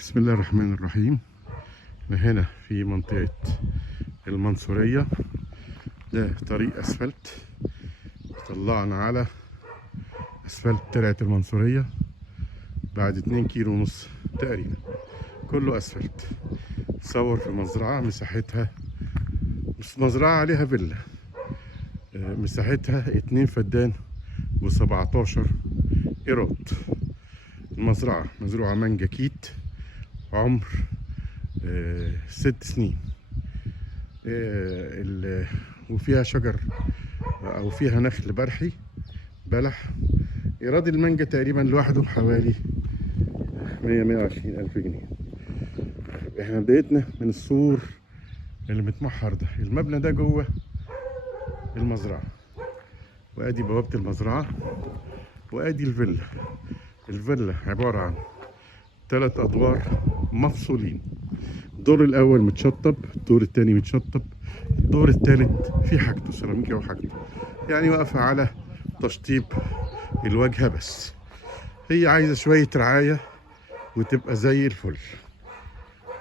بسم الله الرحمن الرحيم. هنا في منطقة المنصورية، ده طريق أسفلت. طلعنا على أسفلت ترعة المنصورية بعد 2 كيلو ونص تقريبا، كله أسفلت. صور في مزرعة مساحتها، مش مزرعة عليها فيلا، مساحتها 2 فدان و17 إيراد. المزرعة مزروعة مانجا كيت، عمر 6 سنين، وفيها شجر او فيها نخل برحي بلح. ايراد المانجا تقريبا لوحده حوالي 120 الف جنيه. احنا بدايتنا من السور اللي متمحر ده. المبنى ده جوه المزرعه، وادي بوابه المزرعه، وادي الفيلا. الفيلا عباره عن 3 ادوار مفصولين. الدور الاول متشطب، الدور الثاني متشطب، الدور الثالث فيه حاجته سيراميكا وحاجته، يعني واقفه على تشطيب الواجهه بس. هي عايزه شويه رعايه وتبقى زي الفل.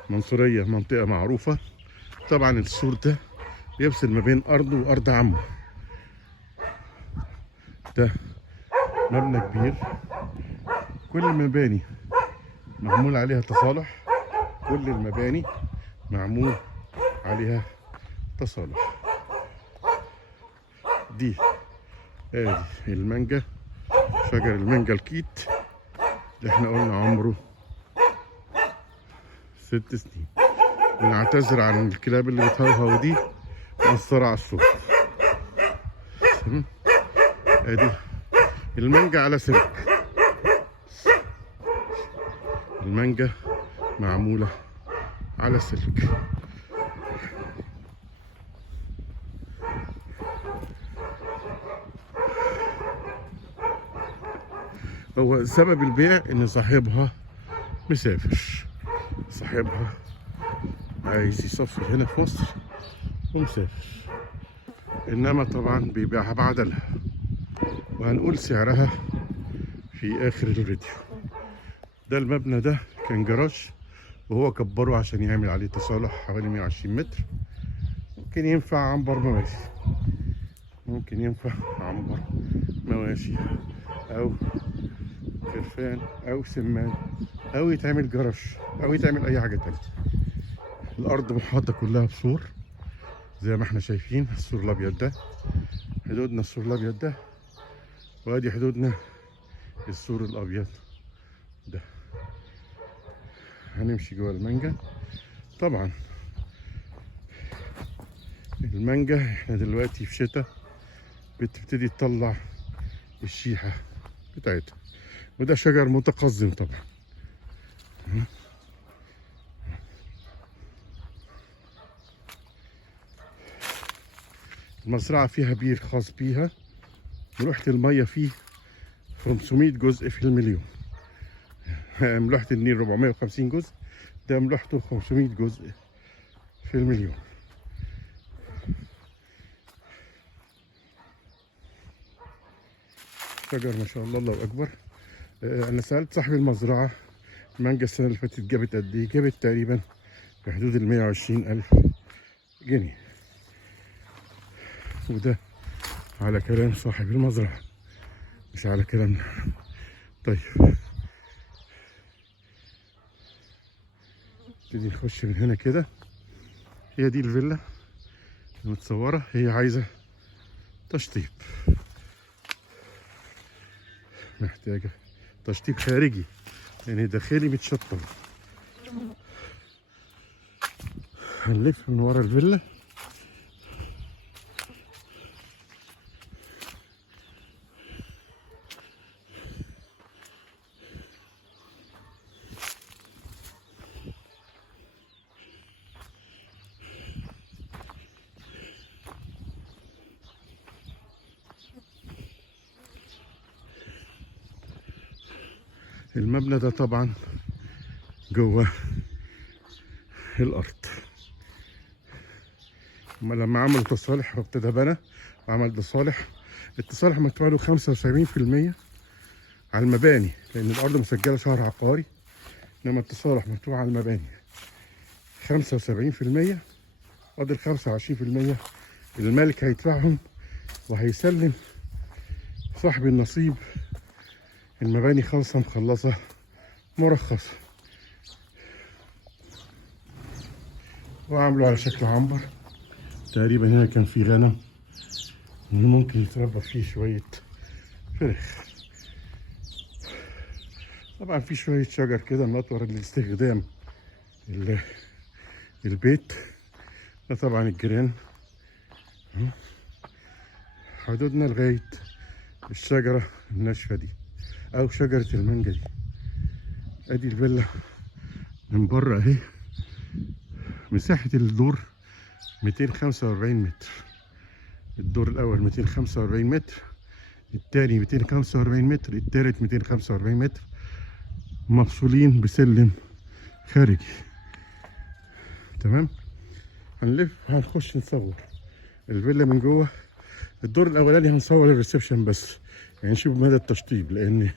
منصوريه منطقه معروفه طبعا. السور ده بيفصل ما بين ارضه وارض عمه. ده مبنى كبير، كل المباني معمول عليها تصالح، كل المباني معمول عليها تصالح. دي ادي المانجا، شجر المانجا الكيت اللي احنا قلنا عمره 6 سنين. بنعتذر عن الكلاب اللي بتهوهو دي مأثرة على الصوت. ادي المانجا على سلك، المانجا معمولة على سلك. هو سبب البيع ان صاحبها مسافر، صاحبها عايز يصفي هنا في مصر ومسافر، انما طبعا بيبيعها بعدلها، وهنقول سعرها في اخر الفيديو. ده المبنى ده كان جراج، وهو كبره عشان يعمل عليه تصالح حوالي 120 متر. ممكن ينفع عنبر مواشي، ممكن ينفع عنبر مواشي او خرفان او سمان، او يتعمل جراج، او يتعمل اي حاجه تانية. الارض محاطه كلها بسور زي ما احنا شايفين. السور الابيض ده حدودنا، السور الابيض ده، وادي حدودنا السور الابيض ده. هنمشي جوه المانجا. طبعا المانجا احنا دلوقتي في شتاء، بتبتدي تطلع الشيحة بتاعتها، وده شجر متقزم طبعا. المزرعة فيها بير خاص بيها، ملوحة المية فيه 500 جزء في المليون. ملوحة النيل 450 جزء، ده ملوحته 500 جزء في المليون. شجر ما شاء الله، الله اكبر. انا سألت صاحب المزرعة المانجا السنة اللي فاتت جابت قد ايه؟ جابت تقريبا في حدود 120 ألف جنيه، وده على كلام صاحب المزرعة مش على كلامنا. طيب نبتدي نخش من هنا كده. هي دي الفيلا المتصورة، هي عايزة تشطيب، محتاجة تشطيب خارجي يعني داخلي متشطب. هنلف من ورا الفيلا. المبنى ده طبعا جوه الارض. اما لما عملوا تصالح وابتدى بنى وعمل تصالح، التصالح مكتوب له 75% على المباني، لان الارض مسجله شهر عقاري إنما التصالح مكتوب على المباني 75%، فاضل 25% المالك هيدفعهم وهيسلم صاحب النصيب المباني خالصة مخلصة مرخصة، وعملوا على شكل عنبر. تقريبا هنا كان في غنم ممكن يتربى فيه شوية فراخ. طبعا في شوية شجر كده مطور لاستخدام البيت. ده طبعا الجيران. حدودنا لغاية الشجرة الناشفة دي أو شجرة المانجا دي. أدي الفيلا من بره أهي. مساحة الدور 245 متر. الدور الأول 245 متر، التاني 245 متر، التالت 245 متر، مفصولين بسلم خارجي. تمام. هنلف هنخش نصور الفيلا من جوه. الدور الاولاني هنصور الريسبشن بس، يعني نشوف مدى التشطيب، لان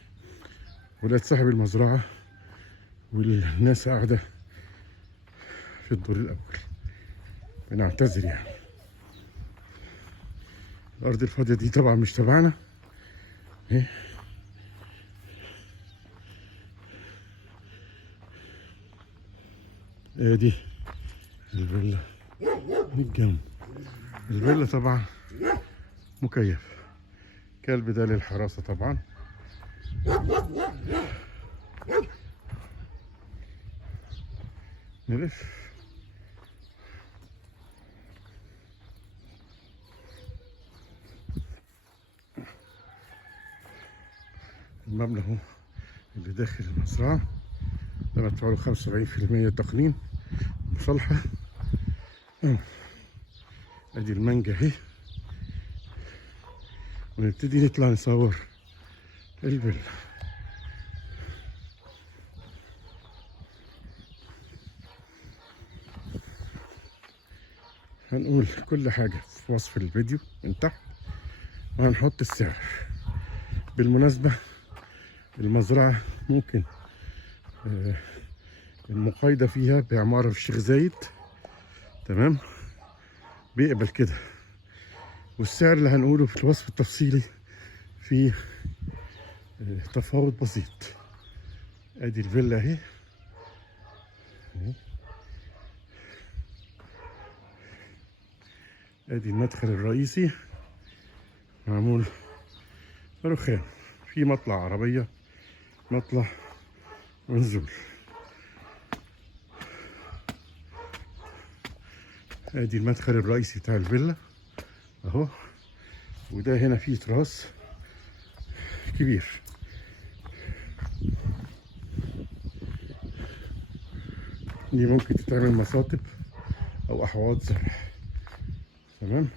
ولاد صاحب المزرعه والناس قاعده في الدور الاول. بنعتذر يعني. الارض الفاضيه دي طبعا مش تبعنا. ايه ادي الفيلا من الجنب. الفيلا طبعا مكيف. كلب ده للحراسه طبعا. نلف. المبنى اهو اللي داخل المزرعة ده مدفوع له 75% تقنين مصالحة. ادي المانجا اهي. ونبتدي نطلع نصور الفيلا. هنقول كل حاجة في وصف الفيديو من تحت، وهنحط السعر. بالمناسبة المزرعة ممكن المقايضة فيها بعمارة في الشيخ زايد. تمام. بيقبل كده. والسعر اللي هنقوله في الوصف التفصيلي فيه تفاوت بسيط. ادي الفيلا اهي. ادي المدخل الرئيسي معمول رخام، في مطلع عربية، مطلع ونزول. ادي المدخل الرئيسي بتاع الفيلا اهو. وده هنا فيه تراس كبير. دي ممكن تتعمل مصاطب او احواض زرع. تمام.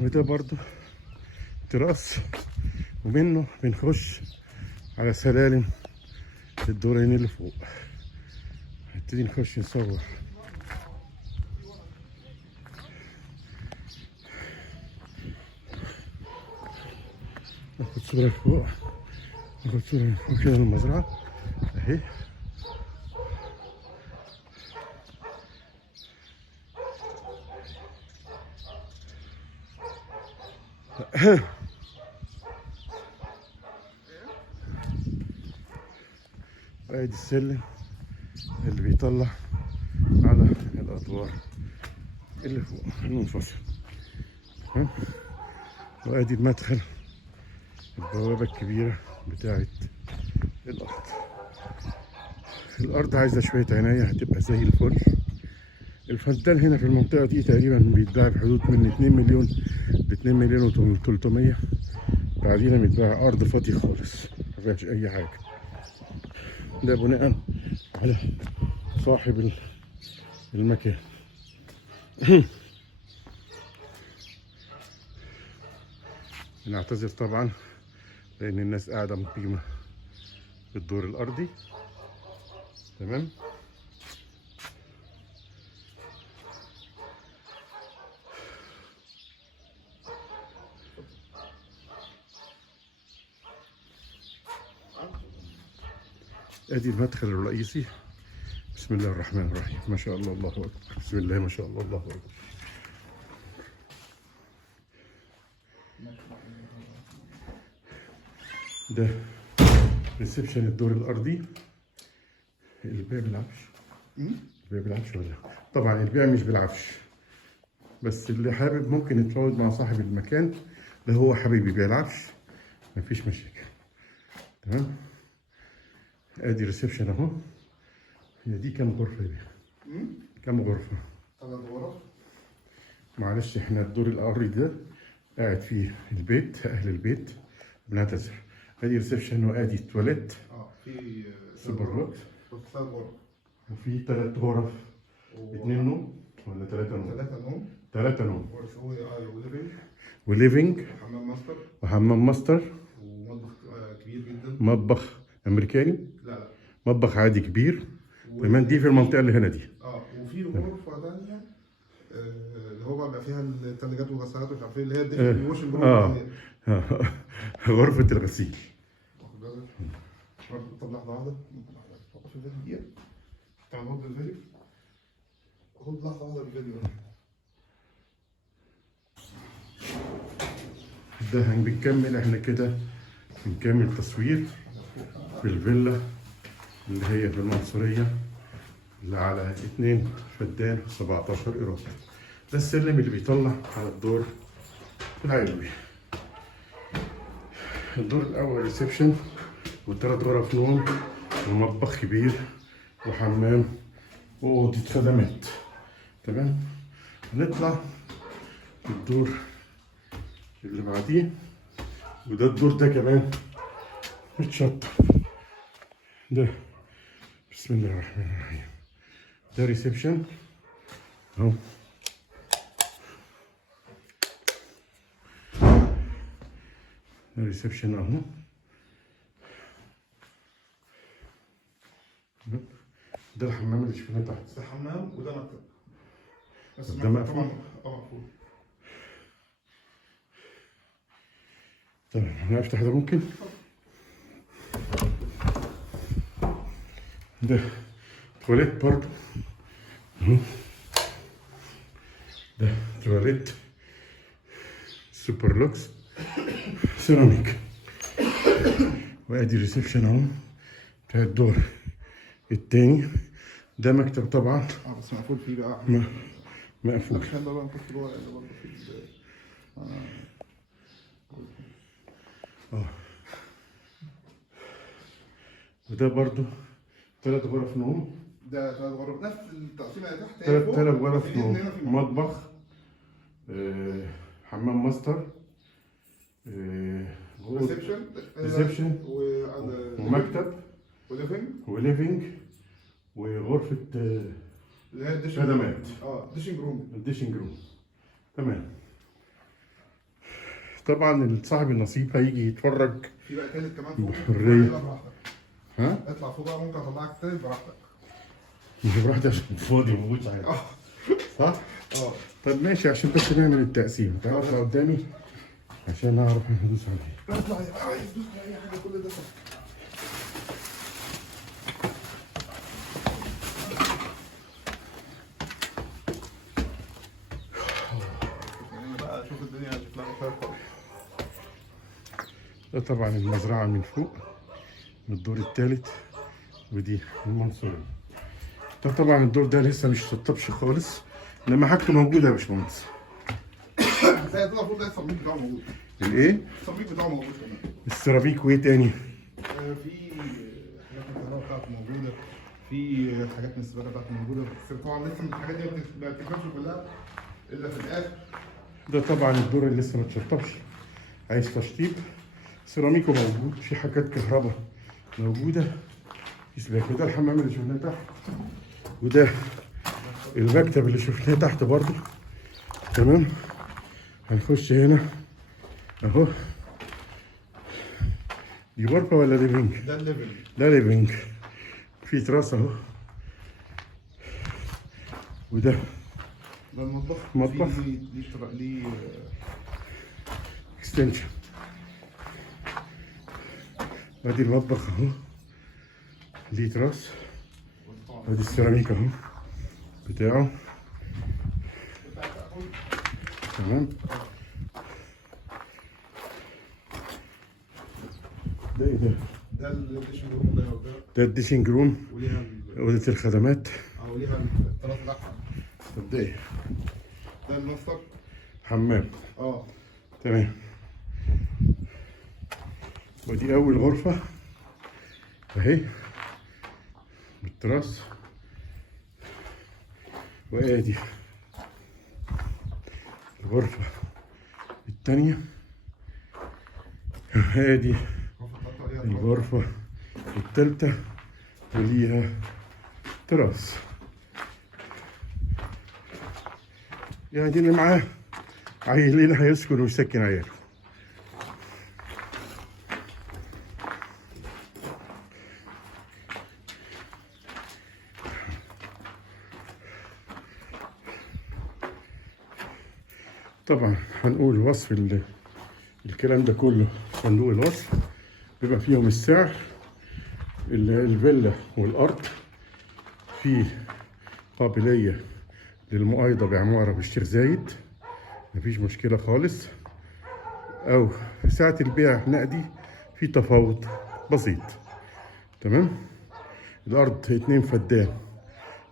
وده برضو تراس، ومنه بنخش على سلالم الدورين اللي فوق. هنبتدي نخش نصور. ناخد صورة فوق، ناخد صورة من فوق كده من المزرعة اهي. ادي السلم اللي بيطلع على الادوار اللي فوق المنفصل. وادي المدخل، البوابة الكبيرة بتاعت الارض. الارض عايزة شوية عناية، هتبقى زي الفل. الفدان هنا في المنطقة دي تقريبا بيتباع بحدود من 2 مليون ل 2 مليون و300. بعدين بيتباع ارض فاضية خالص مفيهاش اي حاجة. ده بناء على صاحب المكان. نعتذر طبعا لان الناس قاعدة مقيمة في الدور الارضي. تمام. ادي المدخل الرئيسي. بسم الله الرحمن الرحيم، ما شاء الله الله اكبر، بسم الله ما شاء الله الله اكبر. ده ريسبشن الدور الارضي. البيع بالعفش. البيع بالعفش ولا؟ طبعا البيع مش بالعفش، بس اللي حابب ممكن يتفاوض مع صاحب المكان اللي هو حابب يبيع العفش، مفيش مشاكل. تمام. ادي ريسبشن اهو. هي دي كام غرفة دي؟ كام غرفة؟ 3 غرف. معلش احنا الدور الارضي ده قاعد فيه البيت، اهل البيت بنعتذر. ادي ريسبشن وادي تواليت. في سوبر لوكس. 3 غرف. وفي 3 غرف. 2 نوم ولا 3 نوم؟ 3 نوم. 3 نوم. وليفنج. وليفنج. حمام ماستر. وحمام ماستر. ومطبخ كبير جدا. مطبخ امريكاني؟ لا. مطبخ عادي كبير. كمان دي في المنطقة اللي هنا دي. وفي غرفة ثانية اللي هو بقى فيها الثلاجات والغسالات ومش عارف ايه، اللي هي الواشنج روم. غرفة الغسيل. طب لحظة واحدة، توقف الفيديو دقيقة. تعال نهض الفيديو. خد لحظة واحدة الفيديو. ده بنكمل احنا كده، بنكمل تصوير في الفيلا اللي هي في المنصورية اللي على 2 فدان 17 قيراط. ده السلم اللي بيطلع على الدور العلوي. الدور الأول ريسبشن و3 غرف نوم ومطبخ كبير وحمام وأوضة خدمات. تمام. نطلع الدور اللي بعديه، وده الدور ده كمان متشطف. ده بسم الله الرحمن الرحيم. ده ريسبشن اهو. ده ريسبشن اهو. ده الحمام اللي شفناه تحت. ده حمام وده مكتب. بس ده مقفول؟ طبعا مقفول. طيب هنفتح ده ممكن؟ ده تواليت برضو اهو. ده تواليت سوبر لوكس سيراميك. وادي ريسبشن اهو بتاع الدور التاني. ده مكتب طبعا بس مقفول فيه بقى. مقفول. عشان ده بقى نحط جوه برضه في وده برضو 3 غرف نوم. ده 3 غرف نفس التقسيمه اللي تحت. 3 غرف نوم، مطبخ، حمام ماستر، ريسبشن ومكتب وليفنج وغرفة اللي هي خدمات. ديشنج روم. الديشنج روم. تمام. طبعا صاحب النصيب هيجي يتفرج في بقى تالت كمان فوق بحرية. ها؟ اطلع فوق بقى، ممكن اطلعك تالت براحتك. مش براحتي عشان فاضي موجود عادي. صح؟ طب ماشي، عشان بس نعمل التقسيم. تعال اطلع قدامي عشان اعرف ادوس عليه. اطلع عايز تدوس على اي حاجه، كل ده صح. بقى شوف الدنيا شكلها خير. ده طبعا المزرعة من فوق من الدور الثالث، ودي المنصورة. ده طبعا الدور ده لسه مش شطبش خالص، انما حاجته موجودة يا باشمهندس. زي ده المفروض ده السبميك بتاعه موجود. الايه؟ السبميك بتاعه موجود كمان. السيراميك وايه تاني؟ في حاجات من الكهرباء بتاعته موجودة، في حاجات من السباكة بتاعته موجودة، بس طبعا لسه الحاجات دي ما بتكملش كلها إلا في الآخر. ده طبعا الدور اللي لسه ما اتشطبش، عايز تشطيب. سيراميكه موجود، في حاجات كهرباء موجودة، في سباكة. ده الحمام اللي شفناه تحت، وده المكتب اللي شفناه تحت برضه. تمام. هنخش هنا اهو. دي غرفة ولا ليفينج؟ ده الليفنج. ده ليفينج. في تراس اهو. وده ده المطبخ. مطبخ. ليه اكستنشن. ادي المطبخ اهو. ليه تراس. ادي السيراميك اهو بتاعه. تمام. ده ايه ده؟ ده الديشنج روم ده وده. ده الديشنج روم، وليها أوضة الخدمات. وليها التراس بتاعها. طب ده ايه؟ ده المصدر. حمام. اه تمام. ودي أول غرفة أهي بالتراس. وادي الغرفة التانية. ادي الغرفة التالتة وليها تراس. يعني اللي معاه عيلين هيسكن ويسكن عياله. طبعا هنقول وصف الكلام ده كله صندوق الوصف. بيبقى فيهم السعر، الفيلا والأرض، فيه قابلية للمؤايضة بعمارة بشتر زايد، مفيش مشكلة خالص. أو في ساعة البيع نقدي في تفاوض بسيط. تمام. الأرض 2 فدان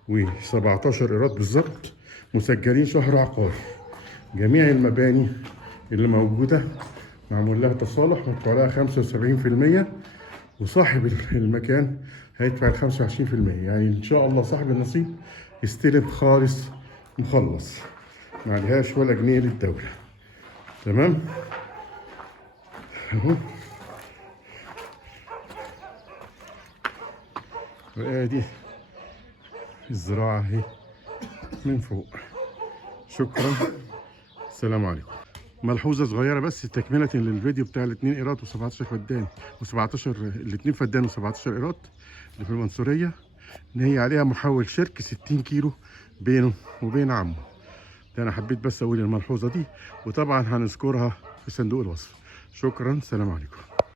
و17 إيراد بالظبط، مسجلين شهر عقاري. جميع المباني اللي موجودة معمول لها تصالح، مدفوع لها 75%، وصاحب المكان هيدفع 25%. يعني إن شاء الله صاحب النصيب يستلم خالص مخلص، ما عليهاش ولا جنيه للدولة. تمام اهو. وادي الزراعة اهي من فوق. شكرا، السلام عليكم. ملحوظة صغيرة بس تكملة للفيديو بتاع الاتنين ايراد و17 فدان و17 الاتنين فدان و17 ايراد اللي في المنصورية، ان هي عليها محول شرك 60 كيلو بينه وبين عمه. ده انا حبيت بس اقول الملحوظة دي، وطبعا هنذكرها في صندوق الوصف. شكرا، سلام عليكم.